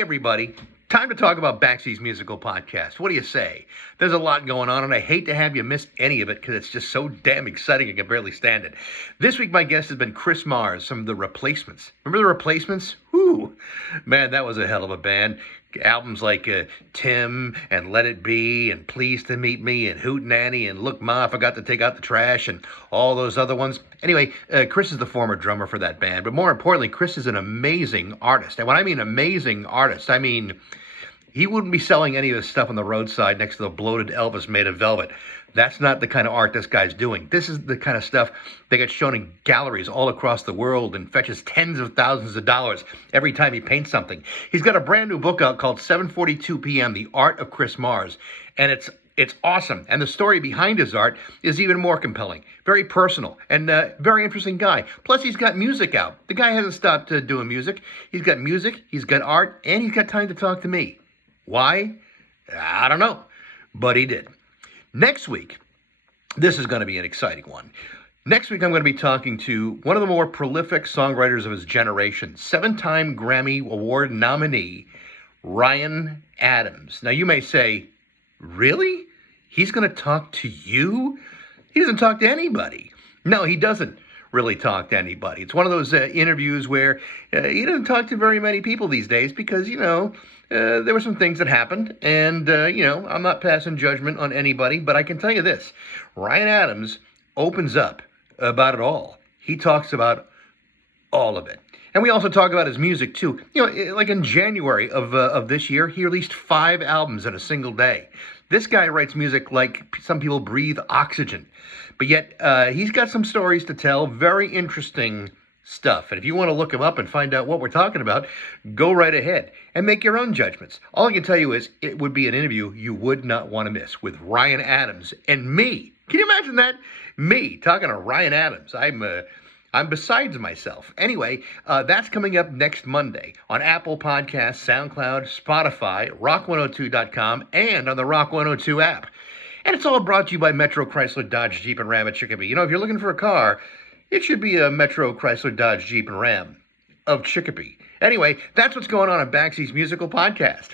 Hey, everybody. Time to talk about BAXIES musical podcast. What do you say? There's a lot going on, and I hate to have you miss any of it because it's just so damn exciting I can barely stand it. This week, my guest has been Chris Mars from The Replacements. Remember The Replacements? Whew. Man, that was a hell of a band. Albums like Tim and Let It Be and Pleased to Meet Me and Hootenanny and Look Ma, I Forgot to Take Out the Trash and all those other ones. Anyway, Chris is the former drummer for that band, but more importantly, Chris is an amazing artist. And when I mean amazing artist, I mean he wouldn't be selling any of his stuff on the roadside next to the bloated Elvis made of velvet. That's not the kind of art this guy's doing. This is the kind of stuff that gets shown in galleries all across the world and fetches tens of thousands of dollars every time he paints something. He's got a brand new book out called 7:42 p.m., The Art of Chris Mars, and it's awesome. And the story behind his art is even more compelling. Very personal and very interesting guy. Plus, he's got music out. The guy hasn't stopped doing music. He's got music, he's got art, and he's got time to talk to me. Why? I don't know, but he did. Next week, this is going to be an exciting one. Next week, I'm going to be talking to one of the more prolific songwriters of his generation, 7-time Grammy Award nominee, Ryan Adams. Now, you may say, really? He's going to talk to you? He doesn't talk to anybody. No, he doesn't really talk to anybody. It's one of those interviews where he doesn't talk to very many people these days because, there were some things that happened, and, I'm not passing judgment on anybody, but I can tell you this. Ryan Adams opens up about it all. He talks about all of it. And we also talk about his music, too. Like in January of this year, he released 5 albums in a single day. This guy writes music like some people breathe oxygen. But yet, he's got some stories to tell, very interesting stuff. And if you want to look him up and find out what we're talking about, go right ahead and make your own judgments. All I can tell you is it would be an interview you would not want to miss with Ryan Adams and me. Can you imagine that? Me talking to Ryan Adams. I'm besides myself. Anyway, that's coming up next Monday on Apple Podcasts, SoundCloud, Spotify, rock102.com, and on the Rock 102 app. And it's all brought to you by Metro Chrysler Dodge Jeep and Ram at Chicopee. If you're looking for a car, it should be a Metro Chrysler Dodge Jeep and Ram of Chicopee. Anyway, that's what's going on BAXIES Musical Podcast.